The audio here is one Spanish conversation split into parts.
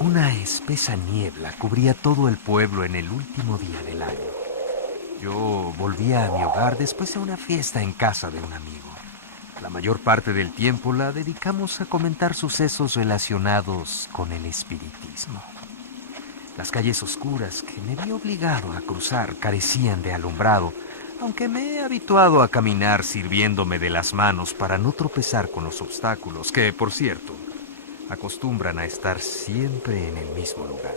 Una espesa niebla cubría todo el pueblo en el último día del año. Yo volvía a mi hogar después de una fiesta en casa de un amigo. La mayor parte del tiempo la dedicamos a comentar sucesos relacionados con el espiritismo. Las calles oscuras que me vi obligado a cruzar carecían de alumbrado, aunque me he habituado a caminar sirviéndome de las manos para no tropezar con los obstáculos, que, por cierto, acostumbran a estar siempre en el mismo lugar.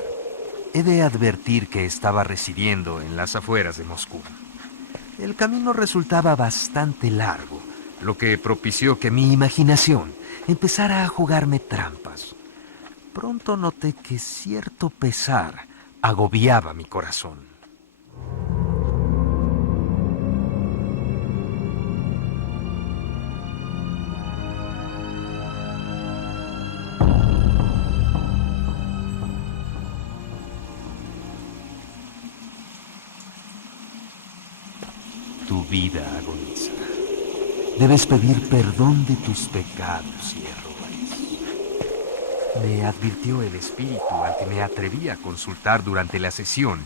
He de advertir que estaba residiendo en las afueras de Moscú. El camino resultaba bastante largo, lo que propició que mi imaginación empezara a jugarme trampas. Pronto noté que cierto pesar agobiaba mi corazón. Tu vida agoniza. Debes pedir perdón de tus pecados y errores. Me advirtió el espíritu al que me atreví a consultar durante la sesión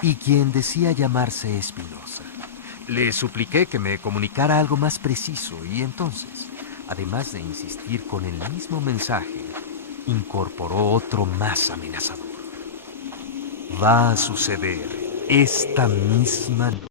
y quien decía llamarse Espinosa. Le supliqué que me comunicara algo más preciso y entonces, además de insistir con el mismo mensaje, incorporó otro más amenazador. Va a suceder esta misma noche.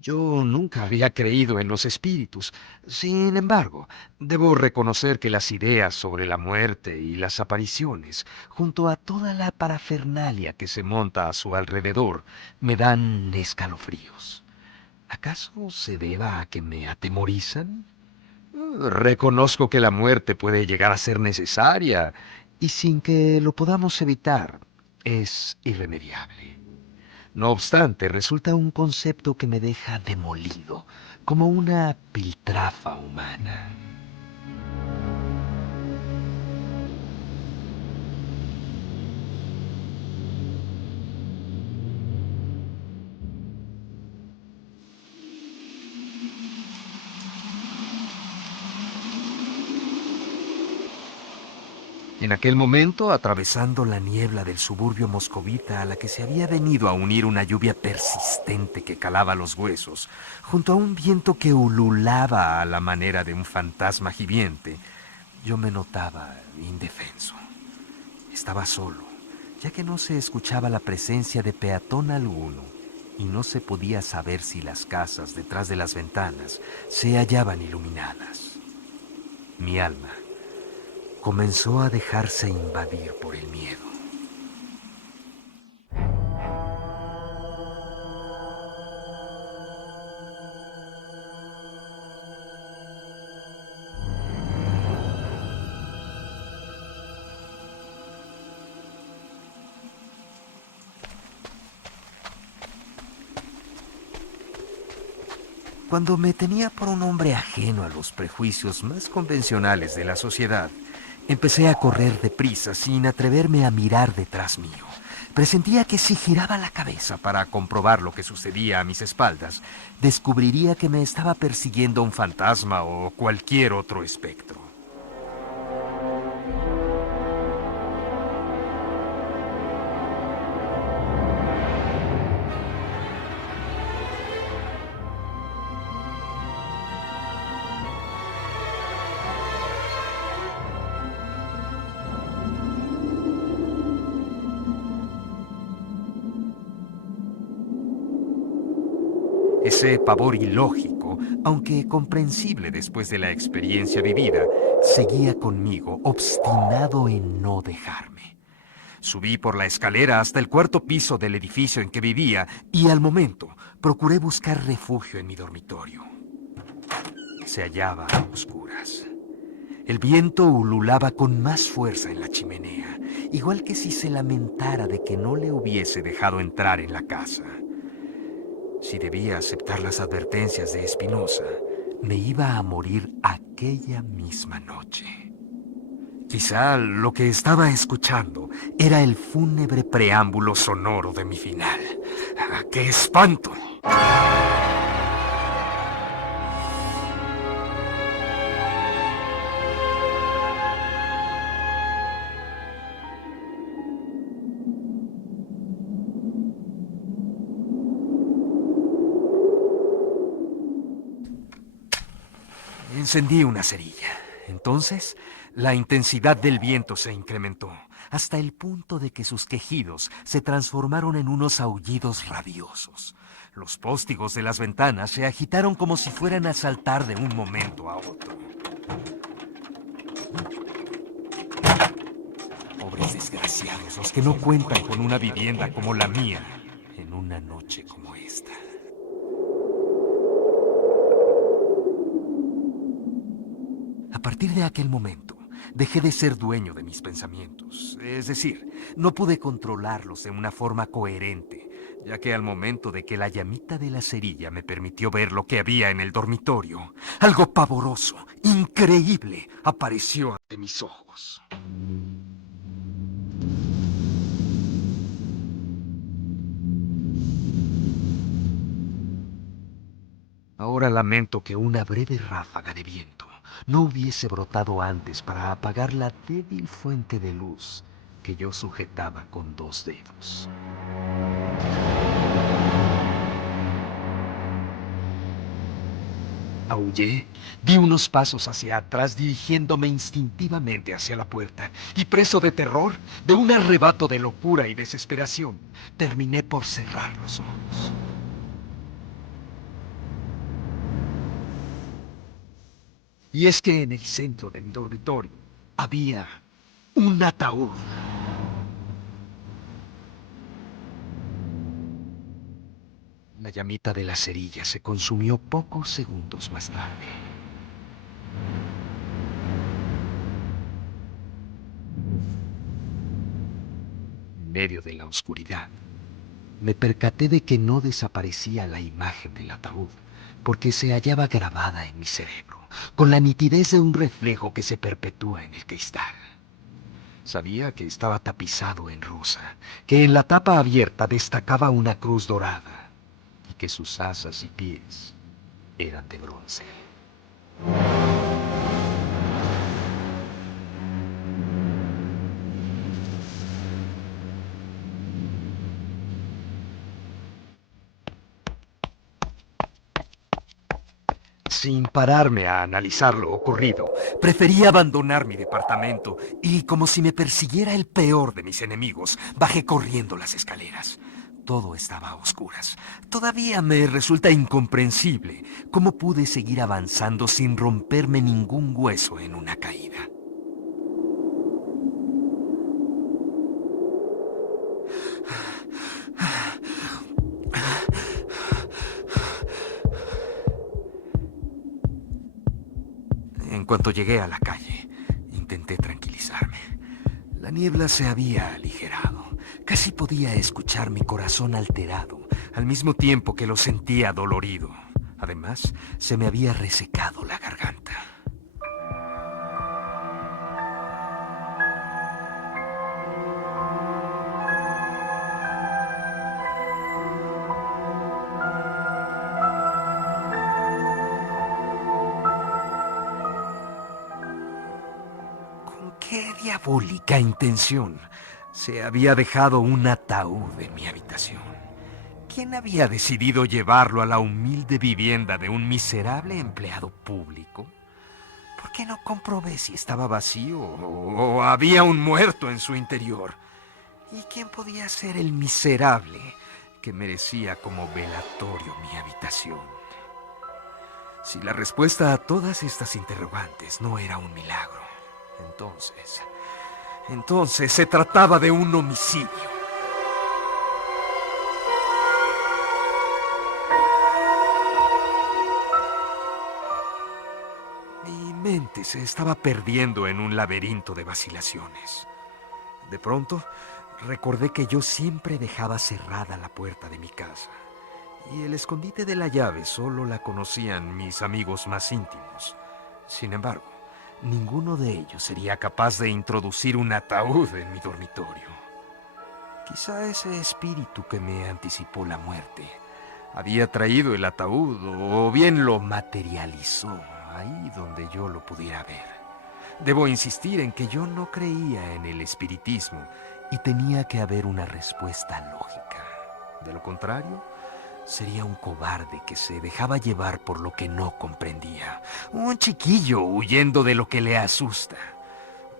Yo nunca había creído en los espíritus. Sin embargo, debo reconocer que las ideas sobre la muerte y las apariciones, junto a toda la parafernalia que se monta a su alrededor, me dan escalofríos. ¿Acaso se deba a que me atemorizan? Reconozco que la muerte puede llegar a ser necesaria y sin que lo podamos evitar, es irremediable. No obstante, resulta un concepto que me deja demolido, como una piltrafa humana. En aquel momento, atravesando la niebla del suburbio moscovita a la que se había venido a unir una lluvia persistente que calaba los huesos, junto a un viento que ululaba a la manera de un fantasma giviente, yo me notaba indefenso. Estaba solo, ya que no se escuchaba la presencia de peatón alguno y no se podía saber si las casas detrás de las ventanas se hallaban iluminadas. Mi alma comenzó a dejarse invadir por el miedo. Cuando me tenía por un hombre ajeno a los prejuicios más convencionales de la sociedad, empecé a correr deprisa sin atreverme a mirar detrás mío. Presentía que si giraba la cabeza para comprobar lo que sucedía a mis espaldas, descubriría que me estaba persiguiendo un fantasma o cualquier otro espectro. Ese pavor ilógico, aunque comprensible después de la experiencia vivida, seguía conmigo, obstinado en no dejarme. Subí por la escalera hasta el cuarto piso del edificio en que vivía y al momento procuré buscar refugio en mi dormitorio. Se hallaba a oscuras. El viento ululaba con más fuerza en la chimenea, igual que si se lamentara de que no le hubiese dejado entrar en la casa. Si debía aceptar las advertencias de Espinosa, me iba a morir aquella misma noche. Quizá lo que estaba escuchando era el fúnebre preámbulo sonoro de mi final. ¡Ah, ¡qué espanto! Encendí una cerilla. Entonces, la intensidad del viento se incrementó, hasta el punto de que sus quejidos se transformaron en unos aullidos rabiosos. Los póstigos de las ventanas se agitaron como si fueran a saltar de un momento a otro. Pobres desgraciados, los que no cuentan con una vivienda como la mía en una noche como esta. A partir de aquel momento, dejé de ser dueño de mis pensamientos. Es decir, no pude controlarlos de una forma coherente, ya que al momento de que la llamita de la cerilla me permitió ver lo que había en el dormitorio, algo pavoroso, increíble, apareció ante mis ojos. Ahora lamento que una breve ráfaga de viento no hubiese brotado antes para apagar la débil fuente de luz que yo sujetaba con 2 dedos. Aullé, di unos pasos hacia atrás dirigiéndome instintivamente hacia la puerta y preso de terror, de un arrebato de locura y desesperación, terminé por cerrar los ojos. Y es que en el centro de mi dormitorio había un ataúd. La llamita de la cerilla se consumió pocos segundos más tarde. En medio de la oscuridad, me percaté de que no desaparecía la imagen del ataúd, porque se hallaba grabada en mi cerebro, con la nitidez de un reflejo que se perpetúa en el cristal. Sabía que estaba tapizado en rosa, que en la tapa abierta destacaba una cruz dorada y que sus asas y pies eran de bronce. Sin pararme a analizar lo ocurrido, preferí abandonar mi departamento y, como si me persiguiera el peor de mis enemigos, bajé corriendo las escaleras. Todo estaba a oscuras. Todavía me resulta incomprensible cómo pude seguir avanzando sin romperme ningún hueso en una caída. En cuanto llegué a la calle, intenté tranquilizarme. La niebla se había aligerado. Casi podía escuchar mi corazón alterado, al mismo tiempo que lo sentía dolorido. Además, se me había resecado la garganta. ¿Con qué diabólica intención se había dejado un ataúd en mi habitación? ¿Quién había decidido llevarlo a la humilde vivienda de un miserable empleado público? ¿Por qué no comprobé si estaba vacío o había un muerto en su interior? ¿Y quién podía ser el miserable que merecía como velatorio mi habitación? Si la respuesta a todas estas interrogantes no era un milagro, entonces se trataba de un homicidio. Mi mente se estaba perdiendo en un laberinto de vacilaciones. De pronto, recordé que yo siempre dejaba cerrada la puerta de mi casa, y el escondite de la llave solo la conocían mis amigos más íntimos. Sin embargo, ninguno de ellos sería capaz de introducir un ataúd en mi dormitorio. Quizá ese espíritu que me anticipó la muerte había traído el ataúd o bien lo materializó ahí donde yo lo pudiera ver. Debo insistir en que yo no creía en el espiritismo y tenía que haber una respuesta lógica. De lo contrario, sería un cobarde que se dejaba llevar por lo que no comprendía. Un chiquillo huyendo de lo que le asusta.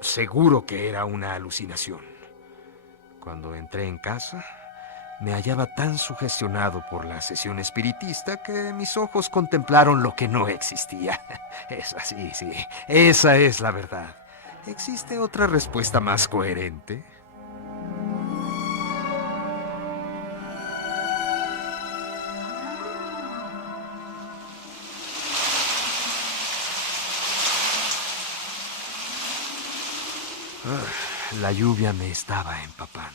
Seguro que era una alucinación. Cuando entré en casa, me hallaba tan sugestionado por la sesión espiritista que mis ojos contemplaron lo que no existía. Esa sí, esa es la verdad. ¿Existe otra respuesta más coherente? La lluvia me estaba empapando.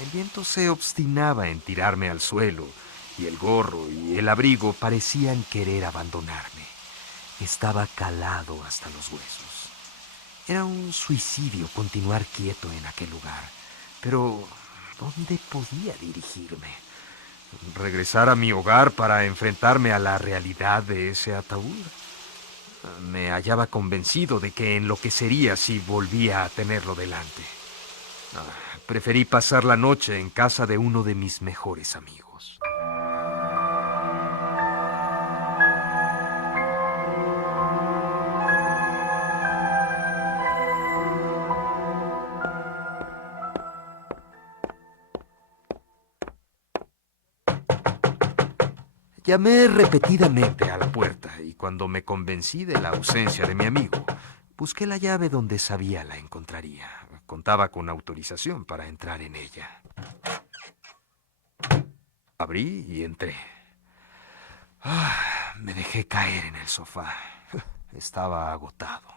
El viento se obstinaba en tirarme al suelo y el gorro y el abrigo parecían querer abandonarme. Estaba calado hasta los huesos. Era un suicidio continuar quieto en aquel lugar, pero ¿dónde podía dirigirme? ¿Regresar a mi hogar para enfrentarme a la realidad de ese ataúd? Me hallaba convencido de que enloquecería si volvía a tenerlo delante. Preferí pasar la noche en casa de uno de mis mejores amigos. Llamé repetidamente a la puerta y cuando me convencí de la ausencia de mi amigo, busqué la llave donde sabía la encontraría. Contaba con autorización para entrar en ella. Abrí y entré. Me dejé caer en el sofá. Estaba agotado.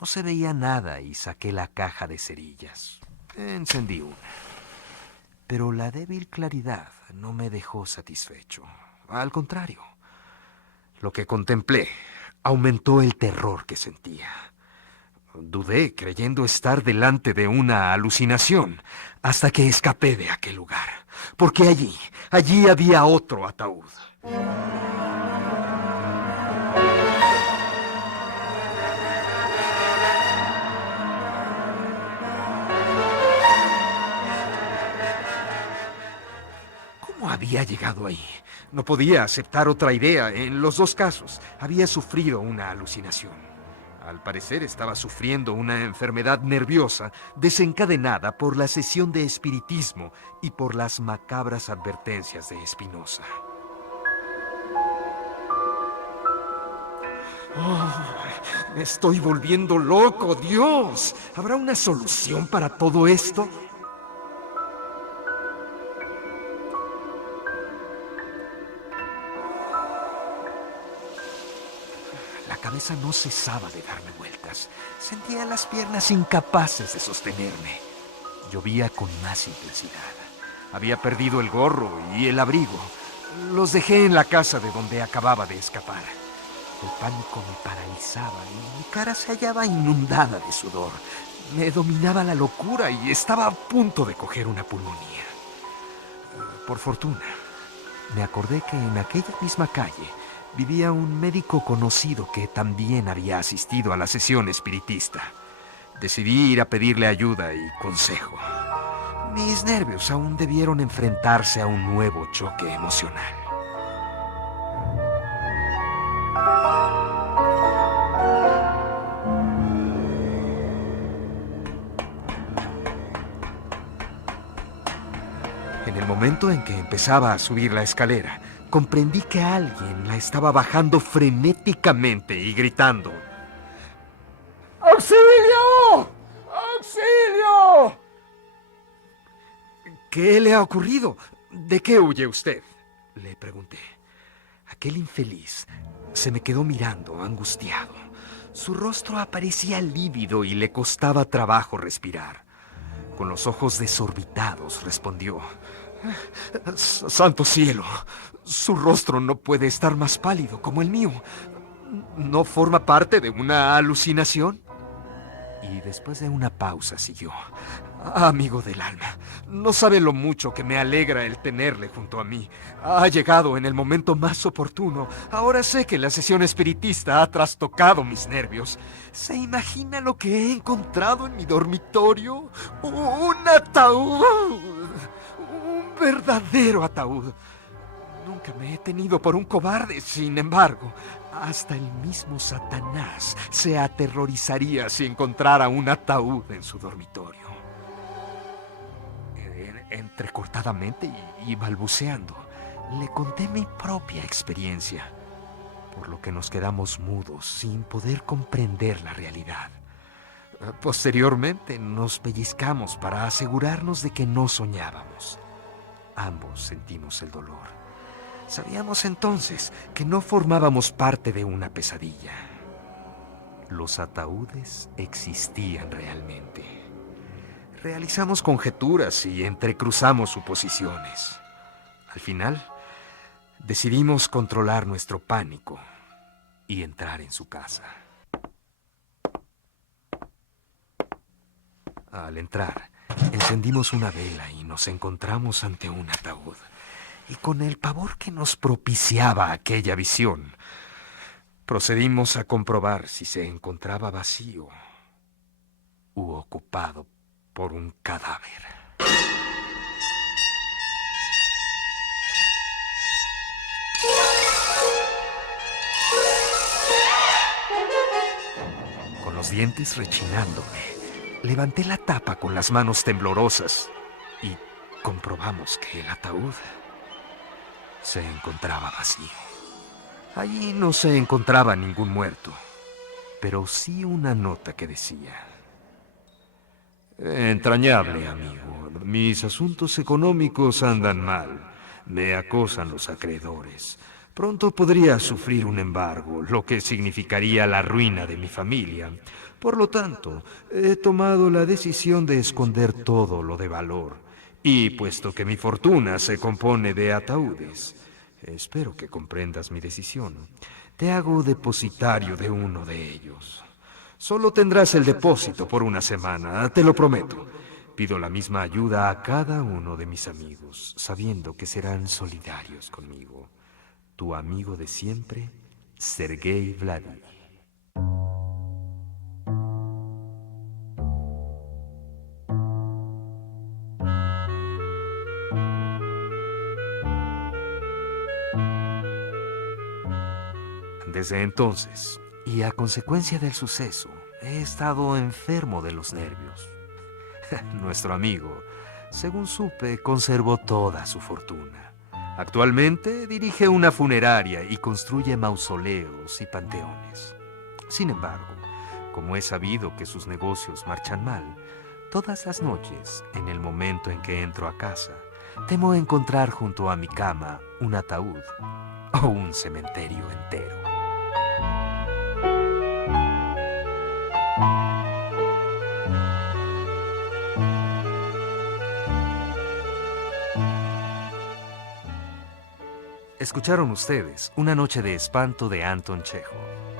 No se veía nada y saqué la caja de cerillas. Encendí una. Pero la débil claridad no me dejó satisfecho. Al contrario, lo que contemplé aumentó el terror que sentía. Dudé, creyendo estar delante de una alucinación, hasta que escapé de aquel lugar, porque allí había otro ataúd. ¿Cómo había llegado ahí? No podía aceptar otra idea. En los dos casos, había sufrido una alucinación. Al parecer estaba sufriendo una enfermedad nerviosa desencadenada por la sesión de espiritismo y por las macabras advertencias de Spinoza. Me estoy volviendo loco, Dios. ¿Habrá una solución para todo esto? La cabeza no cesaba de darme vueltas. Sentía las piernas incapaces de sostenerme. Llovía con más intensidad. Había perdido el gorro y el abrigo. Los dejé en la casa de donde acababa de escapar. El pánico me paralizaba y mi cara se hallaba inundada de sudor. Me dominaba la locura y estaba a punto de coger una pulmonía. Por fortuna, me acordé que en aquella misma calle vivía un médico conocido que también había asistido a la sesión espiritista. Decidí ir a pedirle ayuda y consejo. Mis nervios aún debieron enfrentarse a un nuevo choque emocional. En el momento en que empezaba a subir la escalera, comprendí que alguien la estaba bajando frenéticamente y gritando: ¡Auxilio! ¡Auxilio! ¿Qué le ha ocurrido? ¿De qué huye usted?, le pregunté. Aquel infeliz se me quedó mirando, angustiado. Su rostro aparecía lívido y le costaba trabajo respirar. Con los ojos desorbitados respondió: ¡Santo cielo! Su rostro no puede estar más pálido como el mío. ¿No forma parte de una alucinación? Y después de una pausa siguió. Amigo del alma, no sabe lo mucho que me alegra el tenerle junto a mí. Ha llegado en el momento más oportuno. Ahora sé que la sesión espiritista ha trastocado mis nervios. ¿Se imagina lo que he encontrado en mi dormitorio? ¡Un ataúd! ¡Un verdadero ataúd! Nunca me he tenido por un cobarde, sin embargo. Hasta el mismo Satanás se aterrorizaría si encontrara un ataúd en su dormitorio. Entrecortadamente y balbuceando, le conté mi propia experiencia, por lo que nos quedamos mudos sin poder comprender la realidad. Posteriormente nos pellizcamos para asegurarnos de que no soñábamos. Ambos sentimos el dolor. Sabíamos entonces que no formábamos parte de una pesadilla. Los ataúdes existían realmente. Realizamos conjeturas y entrecruzamos suposiciones. Al final, decidimos controlar nuestro pánico y entrar en su casa. Al entrar, encendimos una vela y nos encontramos ante un ataúd. Y con el pavor que nos propiciaba aquella visión, procedimos a comprobar si se encontraba vacío u ocupado por un cadáver. Con los dientes rechinándome, levanté la tapa con las manos temblorosas y comprobamos que el ataúd se encontraba vacío. Allí no se encontraba ningún muerto, pero sí una nota que decía: entrañable amigo, mis asuntos económicos andan mal. Me acosan los acreedores. Pronto podría sufrir un embargo, lo que significaría la ruina de mi familia. Por lo tanto, he tomado la decisión de esconder todo lo de valor. Y puesto que mi fortuna se compone de ataúdes, espero que comprendas mi decisión. Te hago depositario de uno de ellos. Solo tendrás el depósito por una semana, te lo prometo. Pido la misma ayuda a cada uno de mis amigos, sabiendo que serán solidarios conmigo. Tu amigo de siempre, Sergei Vladimir. Desde entonces, y a consecuencia del suceso, he estado enfermo de los nervios. Nuestro amigo, según supe, conservó toda su fortuna. Actualmente dirige una funeraria y construye mausoleos y panteones. Sin embargo, como he sabido que sus negocios marchan mal, todas las noches, en el momento en que entro a casa, temo encontrar junto a mi cama un ataúd o un cementerio entero. Escucharon ustedes Una noche de espanto de Anton Chekhov.